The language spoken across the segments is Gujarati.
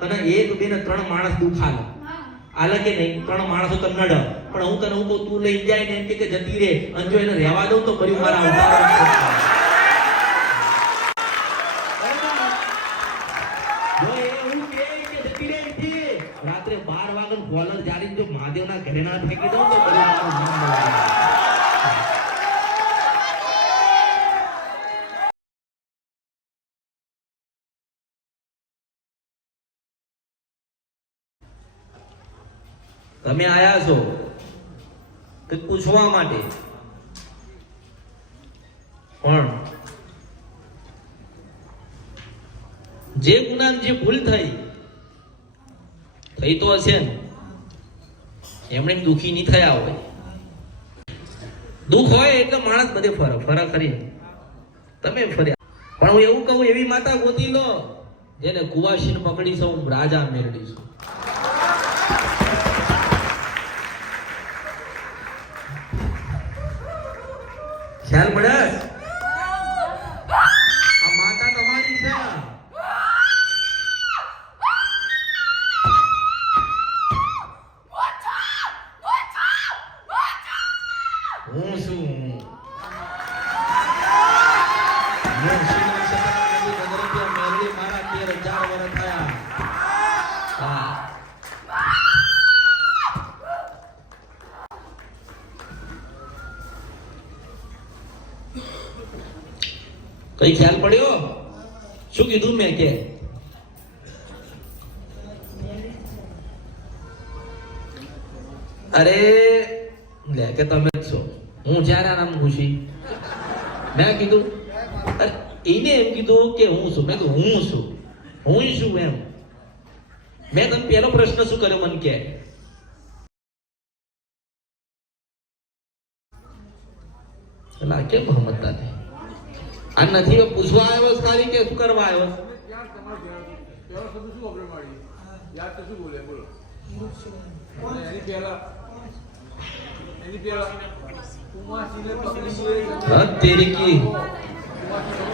તને એક બે ને ત્રણ માણસ દુખાલો. આલે કે નહીં? ત્રણ માણસો તને નડ. પણ હું તને, હું કહું, તું લઈ જાય ને એમ કે જતી રે અને એને રહેવા દઉં તો ફરી મારા રાત્રે બાર વાગે કોલર જારી જો મહાદેવના ઘરે ના ફેંકી દઉં તો તમે આયા છો પૂછવા માટે. પણ જે ગુના જે ભૂલ થઈ થઈ તો હશે ને. એમણે દુઃખી નહીં થયા હોય. દુઃખ હોય એટલે માણસ બધે ફરે, ફરા ખરી. તમે ફર્યા. પણ હું એવું કહું, એવી માતા ગોતી લો, જેને કુવાસીને પકડી હું રાજા મેળવી છું. ખ્યાલ પડે કઈ ખ્યાલ પડ્યો? શું કીધું મેં કે? અરે, લે કે તમે જ છો. હું જ્યારે નામ ખુશી. મેં કીધું. અરે એને એમ કીધું કે હું છું. મેં કીધું, હું છું. હું છું એમ. મેં તને પહેલો પ્રશ્ન શું કર્યો મને કે? કેમ નહીં આ નથી પૂછવા આવ્યો સારી કે શું કરવા આવ્યો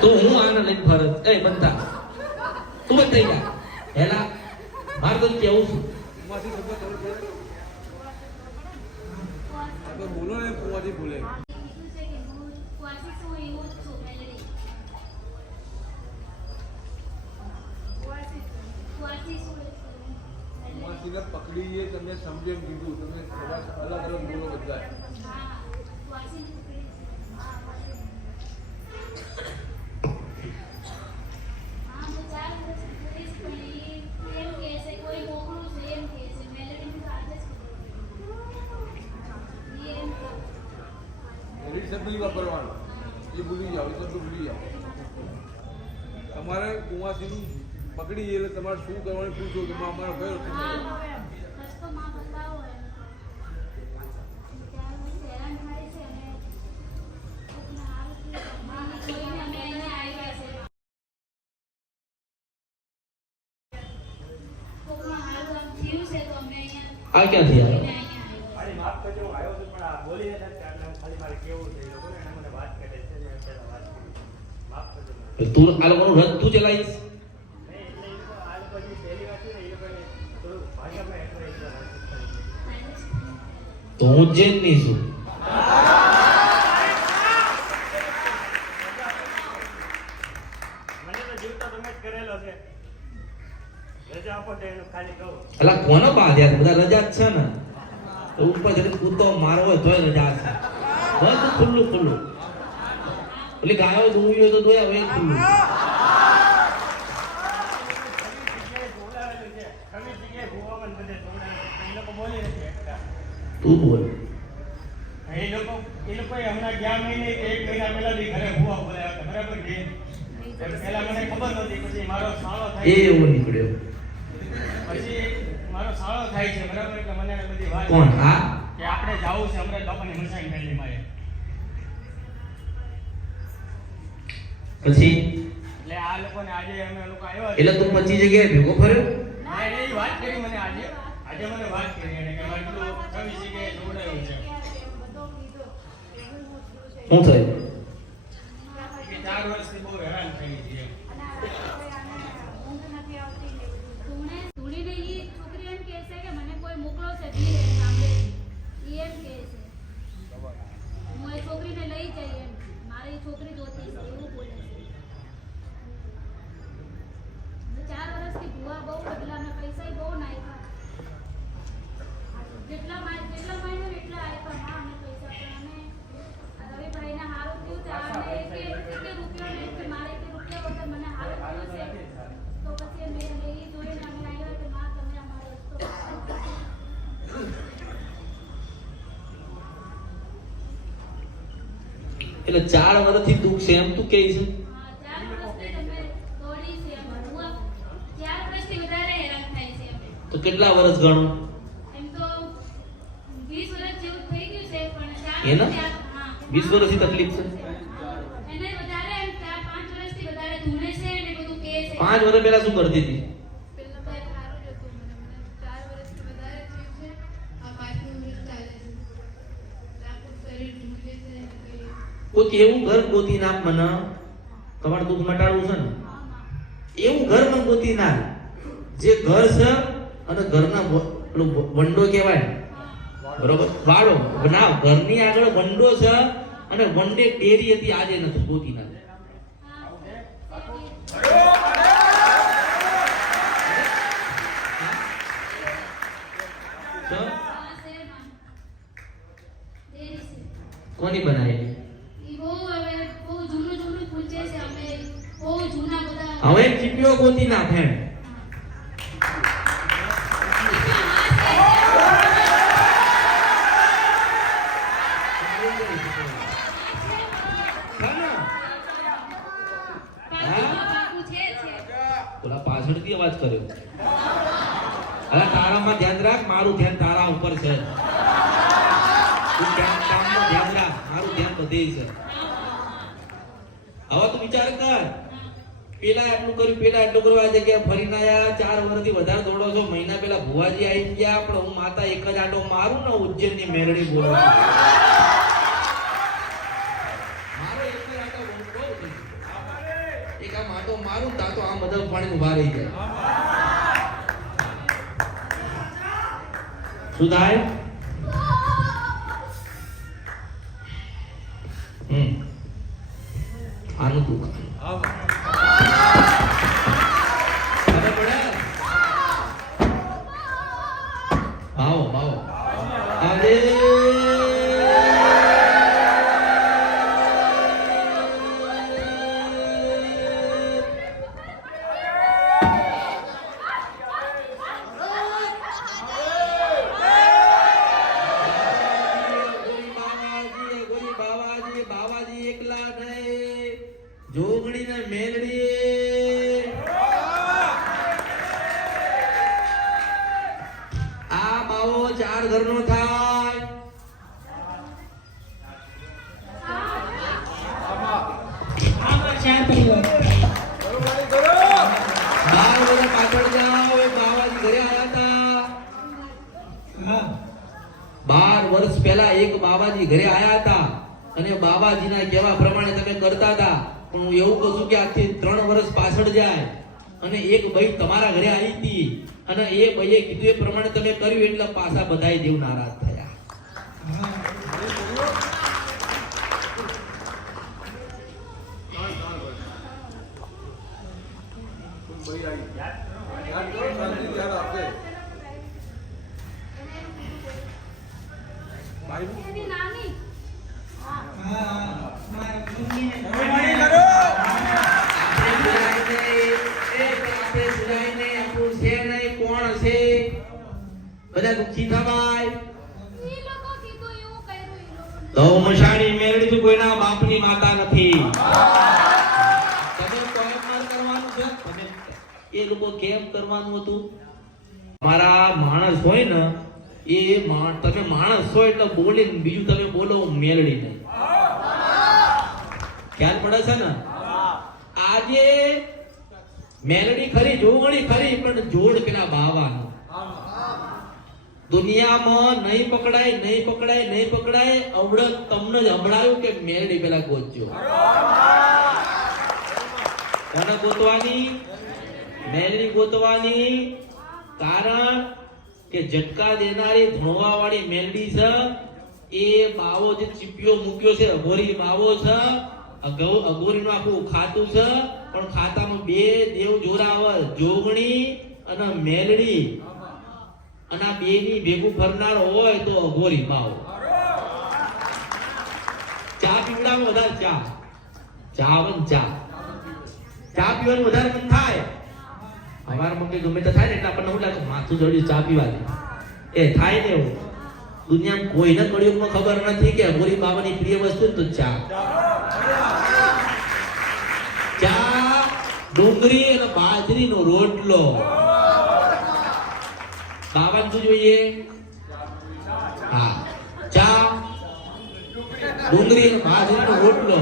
તો તું હું આને લઈને ફરત એ બનતા. તું બંધ થઈ જા. હેલા મારે તને કેવું છું? બોલો ને કુમાસી બોલે. કુમાસીને પકડીએ તમને સમજે એમ કીધું તમે કદાચ અલગ અલગ બોલો બધા એની શબ્દ નહીં વાપરવાનો એ ભૂલી જાઓ એ શબ્દ ભૂલી જાઓ તમારે કુમાસીનું પકડી એટલે તમારે શું કરવાનું પૂછો કે માં અમારો કયો? આ ક્યાંથી આવ્યો? મારી માફ કરજો. હું તું છું પણ આ બોલી નથી શકતા એટલે હું ખાલી મારે કેવું છે એ લોકોને એને મને વાત કરે છે મેં પહેલા વાત કરી માફ કરજો મને. તું આ લોકોનું રથ તું ચલાવીશ નહીં એટલે એ લોકો આ લોકો જે પહેલી વાત છે ને એ લોકોને થોડું ભાગ્યમાં એટલે એ લોકો વાત કરી. તો હું નહીં છું. મને તો જીવતો તમે કરેલો છે? રજા આપો તો એનું ખાલી કહું અલા કોનો બધા રજા જ છે ને? ઉપર જઈને કૂતો મારો હોય તોય રજા છે. બસ, ખુલ્લું ખુલ્લું. એટલે ગાયો દોવી હોય તો દોયા હોય ખુલ્લું જગ્યાએ બોલાવેલું છે ઘણી જગ્યાએ ભૂવામાં ને બધે જોડાયેલું છે. એ લોકો બોલી નથી શકતા તું બોલ. એ લોકો એ હમણાં ગયા મહિને એક મહિના પહેલા બી ઘરે ભૂવા બોલાવ્યા હતા. બરાબર છે પહેલા મને ખબર નહોતી પછી મારો સાળો એ થાય એવો નીકળ્યો. પછી મારો સાળો થાય છે બરાબર? એટલે મને બધી વાત કોણ? આ કે આપણે જાવું છે હમણાં લોકોની મસાઈ ફેરલી માં પછી? એટલે આ લોકોને આજે અમે લોકો આવ્યા એટલે તું પચી જગ્યાએ ભેગો ફર્યો ના એને ઈ વાત કરી મને આજે આજે મને વાત કરી એને કે મારે પેલું છવ્વીસ જગ્યાએ જોડાયું છે શું એટલે ચાર વર્ષથી દુઃખ છે એમ તું કહે છે. તો કેટલા વર્ષ ગણો? તો એના? વીસ વર્ષથી તકલીફ છે? પાંચ વર્ષ પહેલા શું કરતી હતી પેલા તો સારું જ હતું મને મને ચાર વર્ષથી વધારે થયું છે આ પાંચમું વર્ષ ચાલે છે આખું શરીર ધ્રુજે છે અને કઈ કોઈ એવું ઘર ગોતી નાખ મને. તમારે દુઃખ મટાડવું છે ને. એવું ઘર મને ગોતી નાખ. જે ઘર છે અને ઘરના પેલું વંડો કહેવાય. બરોબર? વાળો. ના ઘરની આગળ વંડો છે અને વંડે ડેરી હતી આજે નથી ગોતી નાખ. કોની બનાવેલી ઈ બહુ હવે બહુ જૂનું જૂનું પૂછે છે અમે બહુ જૂના બધા ચીપિયો ગોતી નાખ ઓલા પાછળથી અવાજ કર્યો. અરે તારામાં ધ્યાન રાખ, મારું ધ્યાન તારા ઉપર છે. ધ્યાન રાખ, મારું ધ્યાન બધે છે. હવે તું વિચાર કર. પેલા એટલું કર્યું, પેલા એટલું કર્યું, આ જગ્યાએ ફરીને આવ્યા ચાર વર્ષથી વધારે દોડો છો. મહિના પેલા ભુવાજી આવી ગયા, પણ હું માતા એક જ આંટો મારું ને ઉજ્જૈનની ની મેળડી બોલવા એક ગયો. આમ આંટો મારું તા તો આ બધા પાણી ઊભા રહી જાય શું થાય? બાર વર્ષ પહેલા એક બાબાજી ઘરે આયા હતા અને બાબાજીના કહેવા પ્રમાણે તમે કરતા હતા. પણ હું એવું કહું છું કે આજથી ત્રણ વર્ષ પાછળ જાય અને એક ભાઈ તમારા ઘરે આવી હતી. અને એ ભાઈએ કીધું એ પ્રમાણે તમે કર્યું એટલે પાછા બધાય દેવ નારાજ થયા ભાઈ આવી યાદ કરો શાંતિથી યાદ આપશે ભાઈ એની નાની હા હા મારા મમ્મીને મમ્મી કરો આપણે સુરાય નહીં, એ આપણે સુરાય નહીં, આપણું છે નહીં, કોણ છે બધા દુઃખી થવાય. તો મશાણી મેળવી તું કોઈના બાપની માતા નથી. એ લોકો કેમ કરવાનું હતું? મારા માણસ હોય ને એ તમે માણસ હોય એટલે બોલીને બીજું તમે બોલો મેલડી નહીં ખ્યાલ પડે છે ને? આજે મેલડી ખરી જોગણી ખરી પણ જોડ પેલા બાવાનું. દુનિયામાં નહીં પકડાય નહીં પકડાય નહીં પકડાય અવડત તમને જ હંભળાયું કે મેલડી પેલા ગોતજો કોને ગોતવાની મેલડી ગોતવાની કારણ કે ઝટકા દેનારી ધોળવા વાળી મેલડી છે, એ બાવો જે ચીપિયો મૂક્યો છે, અઘોરી બાવો છે અઘોરીનું આખું ખાતું છે, પણ ખાતામાં બે દેવ જોરાવર જોગણી અને મેલડી. અને આ બે ની ભેગું ફરનાર હોય તો અઘોરી માવો ચા પીવડાવો વધારે ચા. ચાવન ચા. ચા પીવાનું વધારે મન થાય. અમારા મમ્મી ગમે તો થાય ને એટલે આપણને એવું લાગે? માથું જોડ્યું ચા પીવાની. એ થાય ને એવું. દુનિયામાં કોઈને કળિયુગમાં ખબર નથી કે અઘોરી બાવાની પ્રિય વસ્તુ તો ચા. ચા ડુંગળી અને બાજરીનો રોટલો. બાબાને શું જોઈએ? હા, ચા. ડુંગળી અને બાજરીનો રોટલો.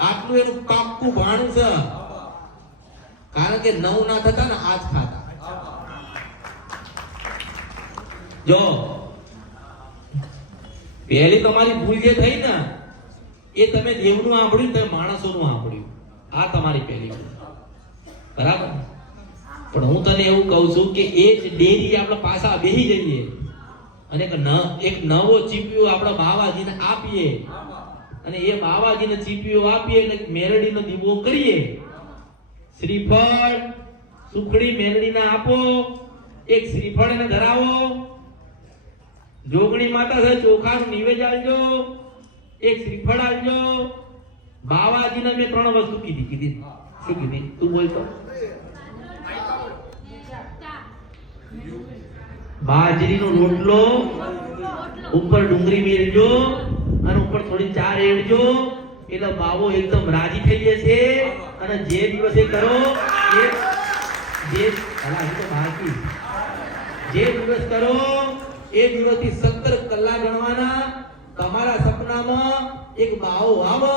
આટલું એનું પાક્કું ભાણું છે. કારણ કે નવ ના થતા ને આજ ખાતા. જો, પહેલી તમારી ભૂલ જે થઈ ને, એ તમે દેવનું સાંભળ્યું તમે માણસોનું સાંભળ્યું. આ તમારી પહેલી ભૂલ. બરાબર પણ હું તને એવું કહું છું કે એ જ ડેરી આપણે પાછા બેહી જઈએ અને એક નવો ચીપિયો આપણા બાવાજીને આપીએ. અને એ બાવાજીને ચીપિયો આપીએ એટલે મેરડીનો દીવો કરીએ. શ્રીફળ સુખડી મેરડીને આપો, એક શ્રીફળ એને ધરાવો. જોગણી માતા છે ચોખાનું નિવેદ આલજો એક શ્રીફળ આલજો બાવાજીને મેં ત્રણ વસ્તુ કીધી કીધી. શું કીધી? તું બોલતો ચા બાજરીનો રોટલો ઉપર ડુંગળી મેળજો અને ઉપર થોડી ચા રેડજો. એટલે બાવો એકદમ રાજી થઈ જશે અને જે દિવસે કરો જે બાકી. જે દિવસ કરો, એ દિવસથી સત્તર કલાક ગણવાના. તમારા સપનામાં એક બાવો આવે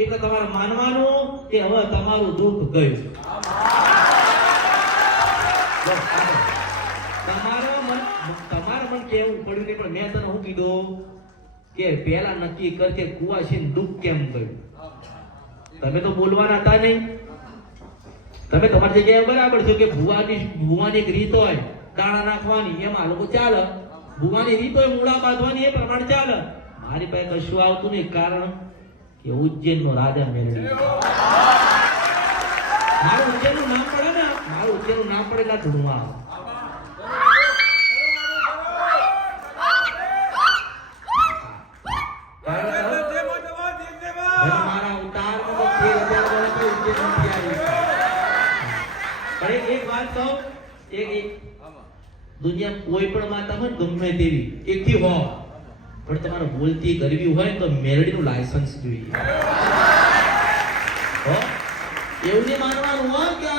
એટલે તમારે માનવાનું. કે હવે તમારું દુઃખ ગયું. તમારા એવું પડ્યું નહીં પણ મેં તને શું કીધું? કે પહેલા નક્કી કર કે કુવાશી દુઃખ કેમ ગયું? તમે તો બોલવાના હતા નહીં. તમે તમારી જગ્યાએ બરાબર છો કે ભુવાની ભુવાની એક રીત હોય, દાણા નાખવાની, એમાં લોકો ચાલે. ભુવાની રીત હોય, મૂળા બાંધવાની, એ પ્રમાણે ચાલે. મારી પાસે કશું આવતું નહીં, કારણ કે ઉજ્જૈન નો રાજા મેળવી મારું ઉજ્જૈનનું નામ પડે ને, મારું ઉજ્જૈનનું નામ પડે એટલે આ આવે. દુનિયા કોઈ પણ માતા હોય ગમે તેવી એકથી હો પણ તમારે બોલતી કરવી હોય તો મેલડીનું લાયસન્સ જોઈએ. હો? એવું નહીં માનવાનું હો કે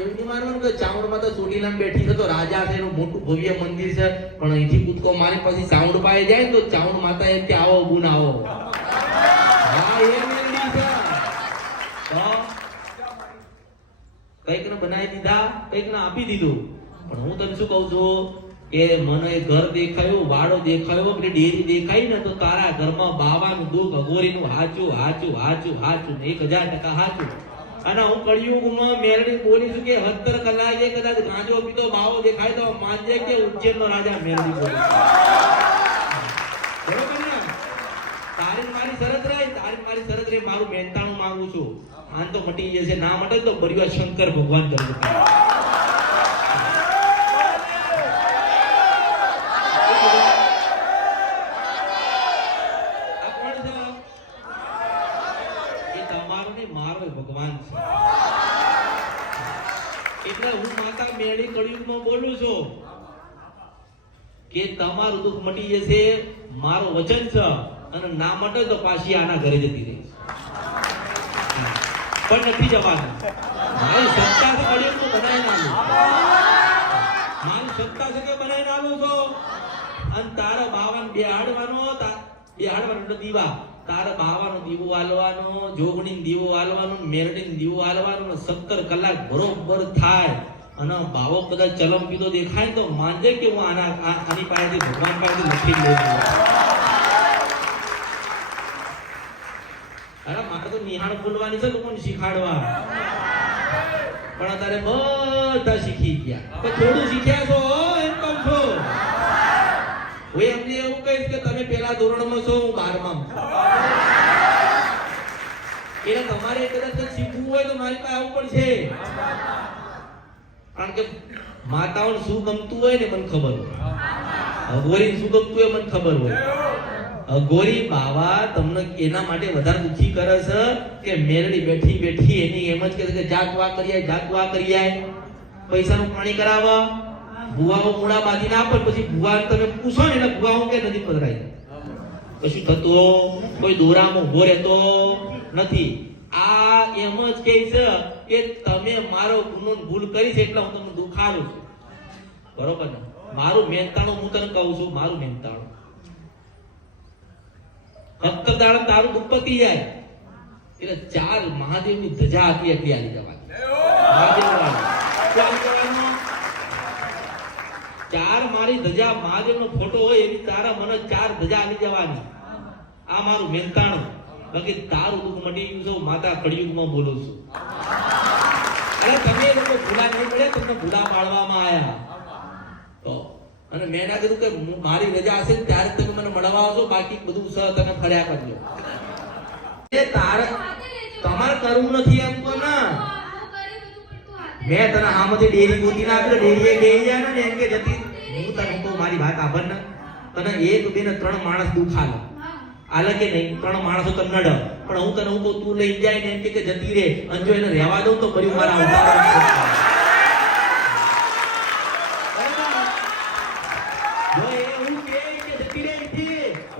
એવું નહીં માનવાનું કે ચાવડ માતા ચોટીલામાં બેઠી છે તો રાજા છે, એનું મોટું ભવ્ય મંદિર છે. પણ અહીંથી કૂદકો મારી પછી ચાવડ પાસે જાય તો ચાવડ માતા એ ત્યાં આવો, ગુણ આવો. હા, એ મેલડી છે તો કંઈક ને બનાવી દીધા કંઈક ને આપી દીધું. પણ હું તને શું કહું છું? કે મને ઘર દેખાયું, વાડો દેખાયો કે ડેરી દેખાઈ ને તો તારા ઘરમાં બાવાનું દુઃખ, અઘોરીનું હાચું હાચું હાચું હાચું એક હજાર ટકા હાચું. અને હું કળિયુગમાં મેરડી બોલી છું કે સત્તર કલાકે કદાચ ગાંજો પીતો, બાવો દેખાય તો માનજે કે ઉજ્જૈનનો રાજા મેરડી બોલી. બરોબર ને? તારી મારી શરત રહી તારી મારી શરત રહી મારું મહેનતાણું માંગુ છું. આમ તો મટી જશે, ના મટે તો બળિયા શંકર ભગવાન કરવું આ કોણ છે? એ તમારો નહીં, મારો એ ભગવાન છે એટલે હું માતા મેળી કળિયુગમાં બોલું છું કે તમારું દુઃખ મટી જશે, મારો વચન છે અને ના મટે તો પાછી આના ઘરે જતી રહી. પણ નથી જવાનું. મારી સત્તા છે કળિયુગનું બનાવી નાખું મારી સત્તા છે કે બનાવી નાખું છો? અને તારા બાવાને બેહાડવાનો બેહાડવાનો દીવા. તારા બાવાનો દીવો વાલવાનો જોગણી દીવો વાલવાનો મેરડી દીવો વાલવાનો સત્તર 17 કલાક બરોબર થાય. અને બાવો કદાચ ચલમ પીધો દેખાય તો માનજે કે હું આના આની પાસેથી ભગવાન પાસેથી લખી લઉં છું. અરે મારે તો નિહાળ ખોલવાની છે લોકોને શીખાડવા. પણ અત્યારે બધા શીખી ગયા. તો થોડું શીખ્યા છો? એમ કહું છો. હું એમને એવું કહીશ કે તમે પેલા ધોરણમાં છો, હું બારમાં એટલે તમારે કદાચ શીખવું હોય તો મારી પાસે આવવું પડશે કારણ કે માતાઓને શું ગમતું હોય ને મને ખબર હોય. ગોરી શું ગમતું હોય મને ખબર હોય. ગોરી બાવા તમને એના માટે વધારે દુખી કરે છે કે મેરડી બેઠી બેઠી એની એમ જ કે જાત વા કરી જાત વા કરી પૈસાનું પાણી કરાવવા ભુવાઓ મૂળા બાંધીને આપે, પછી ભુવા તમે પૂછો ને એટલે ભુવાઓ કે નથી પધરાય. કશું થતું કોઈ દોરામાં ઊભો રહેતો નથી. આ એમ જ કહે છે કે તમે મારો ગુનો ભૂલ કરી છે એટલે હું તમને દુખાડું છું. બરોબર ને? મારું મહેનતાણું હું તને કહું છું, મારું મહેનતાણું ફક્ત તારું તારું દુઃખ પતી જાય. એટલે ચાર મહાદેવની ધજા હતી એટલી આવી જવાનું? ચાર મારી ધજા, મહાદેવનો ફોટો હોય એવી તારા મને ચાર ધજા આવી જવાની. આ મારું મહેનતાણું બાકી તારું દુઃખ મટી ગયું છે, માતા કળિયુગમાં બોલું છું. અરે તમે લોકો ભૂલા નહીં પડે તમને ભૂલા પાડવામાં આવ્યા તો, અને મેં ના કીધું કે મારી રજા હશે ત્યારે તમે મને મળવા આવશો બાકી બધું સહ તમે ફર્યા કરજો. એ તારે તમારે કરવું નથી એમ તો ના. મેં તને આમાંથી ડેરી ગોતી ના આપી ડેરીએ ગઈ જાય ને એમ કે જતી, હું તને કહું, મારી વાત આભર ને. તને એક, બે ને ત્રણ માણસ દુખાલે હા આલે કે નહીં? ત્રણ માણસો તને પણ હું તને, હું કહું, તું લઈ જાય ને એમ કે જતી રે અને જો એને રહેવા દઉં તો ફરી મારા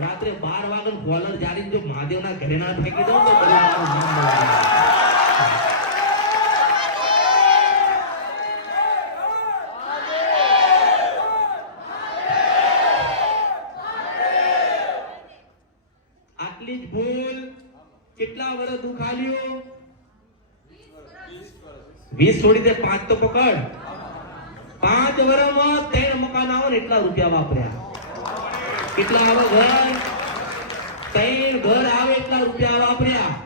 રાત્રે બાર વાગે કોલર જારી જો મહાદેવના ઘરે ના ફેંકી દઉં તો ફરી મારું નામ બોલાવે. આટલી જ ભૂલ. કેટલા વર્ષ દુખાલ્યો? વીસ છોડી દે, પાંચ તો પકડ. પાંચ વર્ષમાં ત્રણ મકાન આવો ને એટલા રૂપિયા વાપર્યા. કેટલા આવે ઘર? ત્રણ ઘર આવે એટલા રૂપિયા વાપર્યા.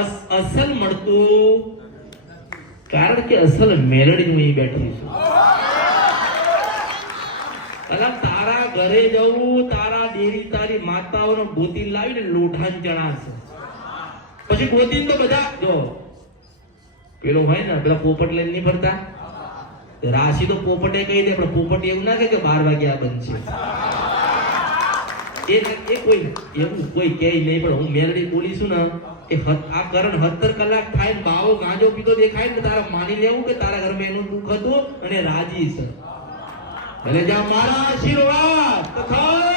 અસ- અસલ મળતું. કારણ કે અસલ મેલડી હું અહીં બેઠી છું. તારા ઘરે જવું, તારા ડેરી તારી માતાઓનો ગોતી લાવીને લોઢાન ચણાશે. પછી ગોતી તો બધા, જો, પેલો હોય ને પેલા પોપટ લઈને નહીં ફરતા? રાશિ તો પોપટે કહી દે, પણ પોપટ એવું ના કહે કે બાર વાગ્યા બનશે. એ કોઈ, એવું કોઈ કહે નહીં, પણ હું મેલડી બોલી છું ને, કે આ કરણ સત્તર કલાક થાય બાવો ગાંજો પીતો દેખાય ને તારા માની લેવું કે તારા ઘરમાં એનું દુઃખ હતું અને રાજી છે. ભલે જ્યાં મારા આશીર્વાદ તથા